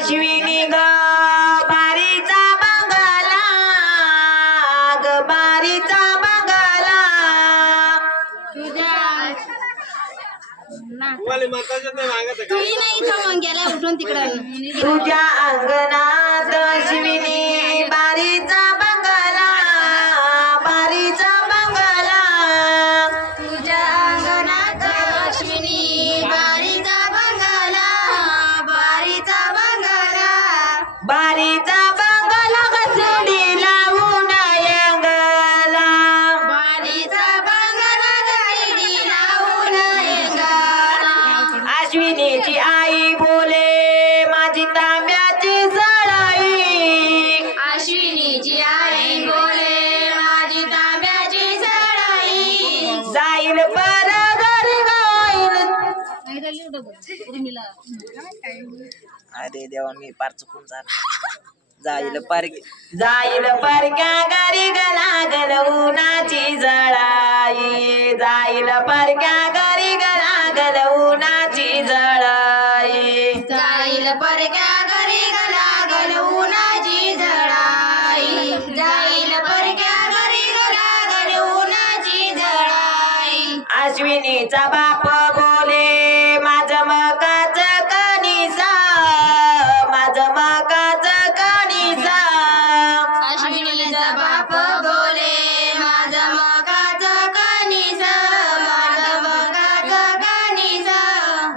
अश्विनी ग बारीचा बंगला ग बारीचा बंगला तुझ्या अंगणात अश्विनी बारीचा बंगला बारीचा बंगला तुझ्या अंगणात अश्विनी बारीचा बंगला बारीचा बंगला बारीचा बंगला घसडी लावून यंगला बारीचा बंगला घसडी लावून यंगला अश्विनीची आई बोले माझी तांब्याची सळाई अश्विनीची आई बोले माझी तांब्याची सळाई जाईल पर घरी गाईल अरे देवा मी पार चुकून जाईल परक्या घरी लागल उन्हाची जळाई जाईल परक्या घरी लागल उन्हाची जळाई जाईल परक्या घरी लागल उन्हाची जळाई जाईल परक्या घरी लागल उन्हाची जळाई अश्विनीचा बाप बोले माझं मकाचं कणीसा माझं मकाचं कणीसा अश्विनीचा बाप बोले माझा मकाचा कणीस माझा मकाचा कणीस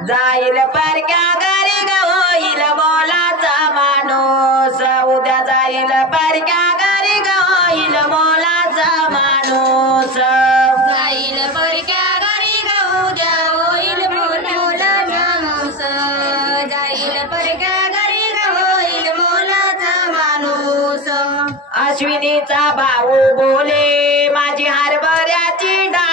जाईल परक्या घरी होईल मोलाचा माणूस उद्या जाईल परक्या घरी होईल मोलाचा माणूस जाईल परक्या घरी उद्या होईल मोलाचा माणूस जाईल परक्या घरी होईल मोलाचा माणूस अश्विनीचा भाऊ बोले माझी हरभऱ्याची डाळ